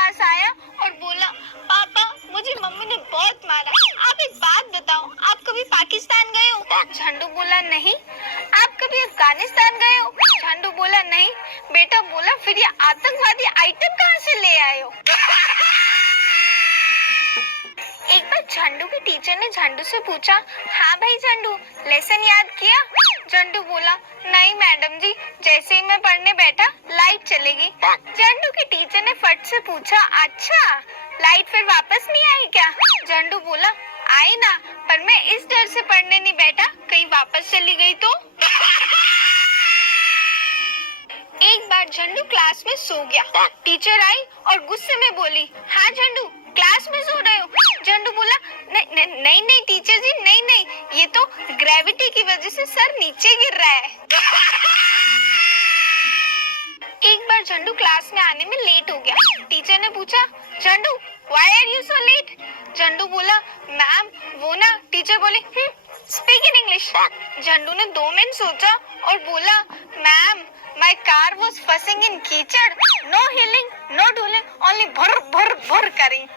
पास आया और बोला, पापा मुझे मम्मी ने बहुत मारा, आप एक बात बताओ, आप कभी पाकिस्तान गए हो? झंडू बोला नहीं। आप कभी अफगानिस्तान गए हो? झंडू बोला नहीं। बेटा बोला, फिर ये आतंकवादी आइटम कहाँ से ले आए हो? एक बार झंडू की टीचर ने झंडू से पूछा, हाँ भाई झंडू, लेसन याद किया? झंडू बोला, नहीं मैडम जी, जैसे ही मैं पढ़ने बैठा लाइट चली गई। झंडू की टीचर ने फट से पूछा, अच्छा लाइट फिर वापस नहीं आई क्या? झंडू बोला, आई ना, पर मैं इस डर से पढ़ने नहीं बैठा कहीं वापस चली गई तो। एक बार झंडू क्लास में सो गया। टीचर आई और गुस्से में बोली, हाँ झंडू, क्लास में सो रहे हो? झंडू बोला, नहीं नहीं टीचर जी, नहीं नहीं, ये तो ग्रेविटी की वजह से सर नीचे गिर रहा है। एक बार झंडू क्लास में आने में लेट हो गया। टीचर ने पूछा, Jhandu why are you so late? Jhandu बोला, मैम वो ना, टीचर बोली, स्पीक इन इंग्लिश। झंडू ने 2 मिनट सोचा और बोला, मैम माय कार वाज फसिंग इन कीचड़, नो हिलिंग नो डूलिंग, ओनली भर भर भर करिंग।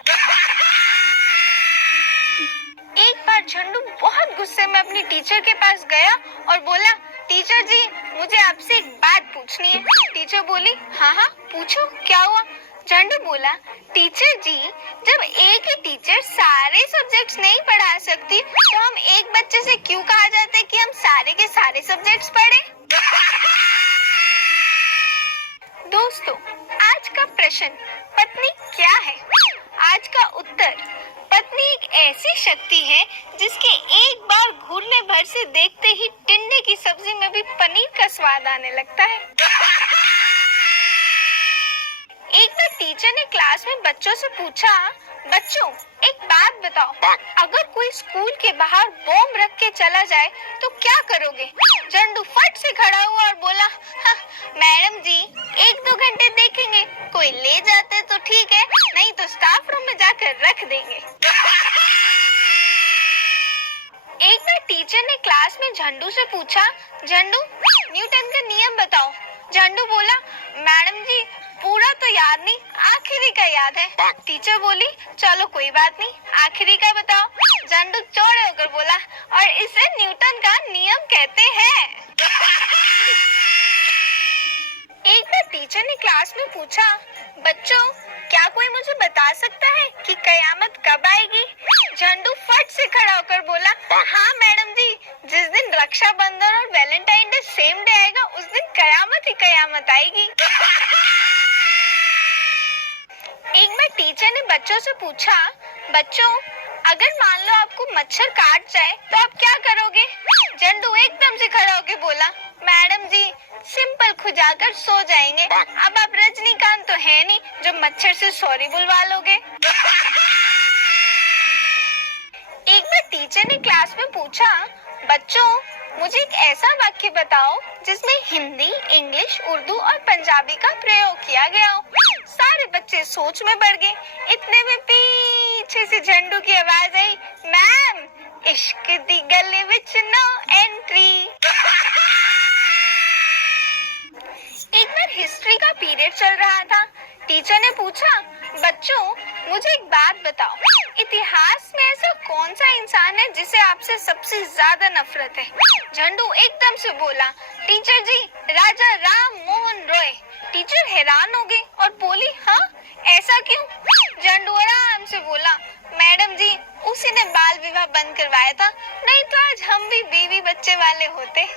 एक बार झंडू बहुत गुस्से में अपनी टीचर के पास गया और बोला, टीचर जी मुझे आपसे एक बात पूछनी है। टीचर बोली, हाँ हाँ पूछो, क्या हुआ? झंडू बोला, टीचर जी जब एक ही टीचर सारे सब्जेक्ट्स नहीं पढ़ा सकती तो हम एक बच्चे से क्यों कहा जाता है कि हम सारे के सारे सब्जेक्ट्स पढ़े? दोस्तों, आज का प्रश्न पत्नी क्या है? आज का उत्तर, पत्नी एक ऐसी शक्ति है जिसके एक बार घूरने भर से देखते ही टिंडे की सब्जी में भी पनीर का स्वाद आने लगता है। एक बार टीचर ने क्लास में बच्चों से पूछा, बच्चों एक बात बताओ, अगर कोई स्कूल के बाहर बॉम्ब रख के चला जाए तो क्या करोगे? झंडू फट से खड़ा हुआ और बोला, हाँ, मैडम जी 1-2 घंटे देखेंगे, कोई ले जाते तो ठीक है, नहीं तो स्टाफ रूम में जाकर रख देंगे। एक बार टीचर ने क्लास में झंडू से पूछा, झंडू न्यूटन का नियम बताओ। झंडू बोला, मैडम जी पूरा तो याद नहीं, आखिरी का याद है। टीचर बोली, चलो कोई बात नहीं, आखिरी का बताओ। झंडू चौड़े होकर बोला, और इसे न्यूटन का नियम कहते हैं। एक बार टीचर ने क्लास में पूछा, बच्चों क्या कोई मुझे बता सकता है कि कयामत कब आएगी? झंडू फट से खड़ा होकर बोला, हाँ मैडम जी, जिस दिन रक्षाबंधन और वैलेंटाइन डे सेम डे आएगा उस दिन कयामत ही कयामत आएगी। एक बार टीचर ने बच्चों से पूछा, बच्चों अगर मान लो आपको मच्छर काट जाए तो आप क्या करोगे? झंडू एकदम से खड़ा होकर बोला, मैडम जी सिंपल खुजाकर सो जाएंगे, अब आप रजनीकांत तो है नहीं जो मच्छर से सॉरी बुलवा लोगे। एक बार टीचर ने क्लास में पूछा, बच्चों मुझे एक ऐसा वाक्य बताओ जिसमें हिंदी, इंग्लिश, उर्दू और पंजाबी का प्रयोग किया गया हो। सारे बच्चे सोच में पड़ गए। इतने में पीछे से झंडू की आवाज आई, मैम इश्क दी गली विच नो एंट्री। एक बार हिस्ट्री का पीरियड चल रहा था। टीचर ने पूछा, बच्चों मुझे एक बात बताओ, इतिहास में ऐसा कौन सा इंसान है जिसे आपसे सबसे ज्यादा नफरत है? झंडू एकदम से बोला, टीचर जी राजा राम मोहन रॉय। टीचर हैरान हो गई और बोली, हाँ ऐसा क्यों? झंडू आराम से बोला, मैडम जी उसी ने बाल विवाह बंद करवाया था, नहीं तो आज हम भी बीवी बच्चे वाले होते।